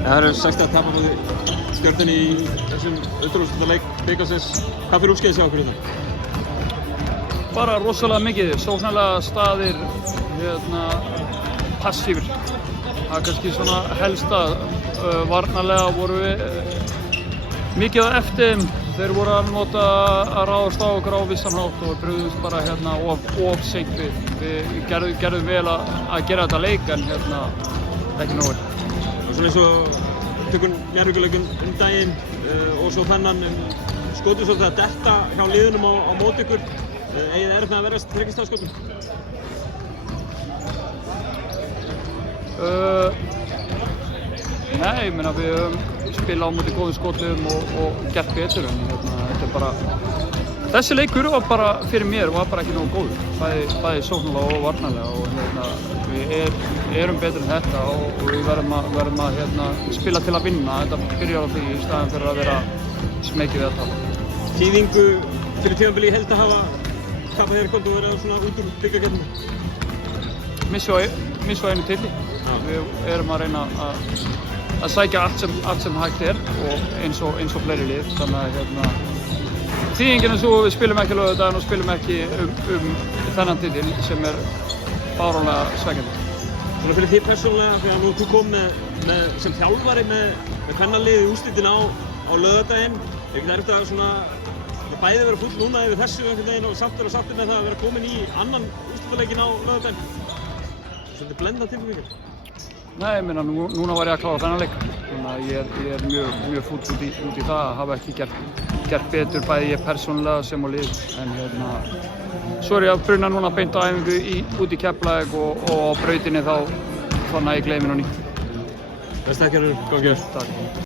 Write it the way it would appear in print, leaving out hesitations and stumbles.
Það eru 6 að tapa móti Stjörnunni í þessum undanúrslitaleik bikarsins. Hvað fyrir úrskeiðis hjá okkur hérna? Bara rosalega mikið, sóknarlega staðir, passífir. Það er kannski svona helsta. Varnarlega voru við mikið á eftir þeim. Þeir voru að nota að ráðast á okkur á vissan hátt og brugðust bara of seint við. Við gerðum vel að gera þetta leik en ekki nógu. Og svona eins og tökum Njarðvíkurleikinn daginn og svo þennan skotið svolítið að detta hjá liðunum á móti ykkur. Eigið þið erfitt með að verðast þryggjastaðaskotum? Nei, ég meina við höfum spilað á móti góðum skotliðum og gert betur en þetta er bara... Þessi leikur var bara, fyrir mér, var bara ekki nógu góður. Bæði sóknarlega og varnarlega og við erum betur en þetta og við verðum að spila til að vinna. Þetta byrjar á því í staðinn fyrir að vera smekið við að tala. Þýðingu fyrir tímabilið í heild að hafa tapað hér í kvöld og verið svona út úr bikarkeppninni? Missa á einu tilli. Við erum að reyna að sækja allt sem hægt er og eins og fleiri lið. Þannig að þýðingin er svo við spilum ekki laugardaginn og spilum ekki þennan titil sem er fáránlega svekkjandi. Svona fyrir þig persónulega, því að nú þú kom sem þjálfari með kvennaliðið í úrslitin á laugardaginn. Er ekki það erfitt að svona bæði vera full núna yfir þessu einhvern veginn og samt vera sáttir með það að vera komin í annan úrslitaleikinn á laugardaginn? Svolítið blendað tilfinningar? Nei, ég meina núna var ég að klára þennan leik. Þannig að ég er mjög fúll út í það að hafa ekki gert betur bæði ég persónulega sem á lið. En svo er ég að bruna núna beint á æfingu út í Keflavík og á brautinni þá næ ég gleymin á ný. Best að gera, góð gjörð. Takk.